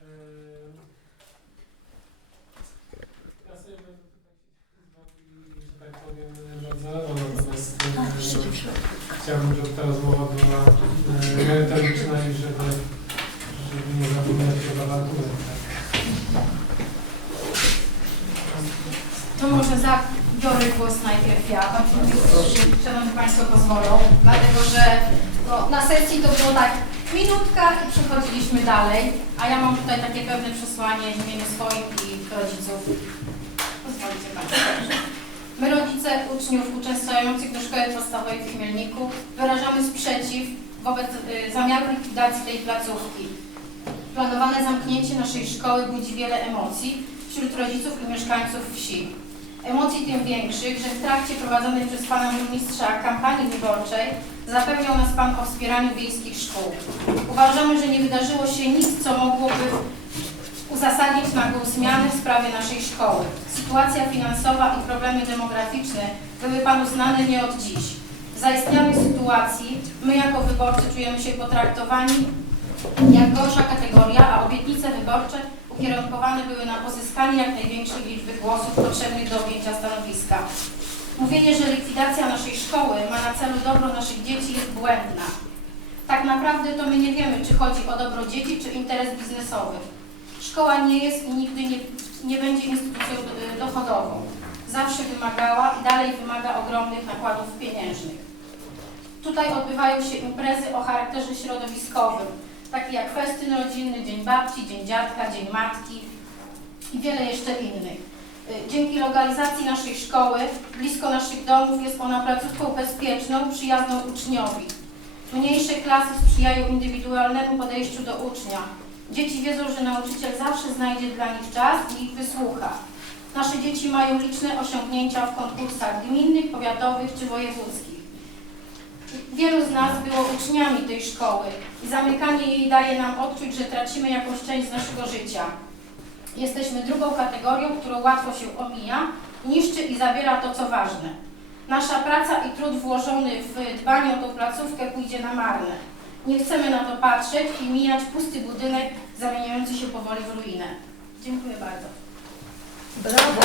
Ja sobie będę tutaj tak powiem nadzorował, natomiast chciałbym, żeby ta rozmowa była merytoryczna i żeby, żeby nie zapominać się awantury. To może zabiorę głos najpierw ja, Pan Przewodniczący, Szanowni Państwo pozwolą, dlatego że no, na sesji to było tak, minutka i przechodziliśmy dalej, a ja mam tutaj takie pewne przesłanie w imieniu swoim i rodziców. Pozwolicie Państwo. My rodzice uczniów uczęszczających do szkoły podstawowej w Chmielniku wyrażamy sprzeciw wobec y, zamiaru likwidacji tej placówki. Planowane zamknięcie naszej szkoły budzi wiele emocji wśród rodziców i mieszkańców wsi. Emocji tym większych, że w trakcie prowadzonej przez Pana Burmistrza kampanii wyborczej zapewniał nas Pan o wspieraniu wiejskich szkół. Uważamy, że nie wydarzyło się nic, co mogłoby uzasadnić nagłą zmianę w sprawie naszej szkoły. Sytuacja finansowa i problemy demograficzne były Panu znane nie od dziś. W zaistniałej sytuacji my jako wyborcy czujemy się potraktowani jak gorsza kategoria, a obietnice wyborcze ukierunkowane były na pozyskanie jak największej liczby głosów potrzebnych do objęcia stanowiska. Mówienie, że likwidacja naszej szkoły ma na celu dobro naszych dzieci jest błędna. Tak naprawdę to my nie wiemy, czy chodzi o dobro dzieci, czy interes biznesowy. Szkoła nie jest i nigdy nie, nie będzie instytucją y, dochodową. Zawsze wymagała i dalej wymaga ogromnych nakładów pieniężnych. Tutaj odbywają się imprezy o charakterze środowiskowym, takie jak festyn rodzinny, Dzień Babci, Dzień Dziadka, Dzień Matki i wiele jeszcze innych. Y, Dzięki lokalizacji naszej szkoły, blisko naszych domów, jest ona placówką bezpieczną, przyjazną uczniowi. Mniejsze klasy sprzyjają indywidualnemu podejściu do ucznia. Dzieci wiedzą, że nauczyciel zawsze znajdzie dla nich czas i ich wysłucha. Nasze dzieci mają liczne osiągnięcia w konkursach gminnych, powiatowych czy wojewódzkich. Wielu z nas było uczniami tej szkoły i zamykanie jej daje nam odczuć, że tracimy jakąś część z naszego życia. Jesteśmy drugą kategorią, którą łatwo się omija, niszczy i zabiera to, co ważne. Nasza praca i trud włożony w dbanie o tą placówkę pójdzie na marne. Nie chcemy na to patrzeć i mijać pusty budynek zamieniający się powoli w ruinę. Dziękuję bardzo. Brawo!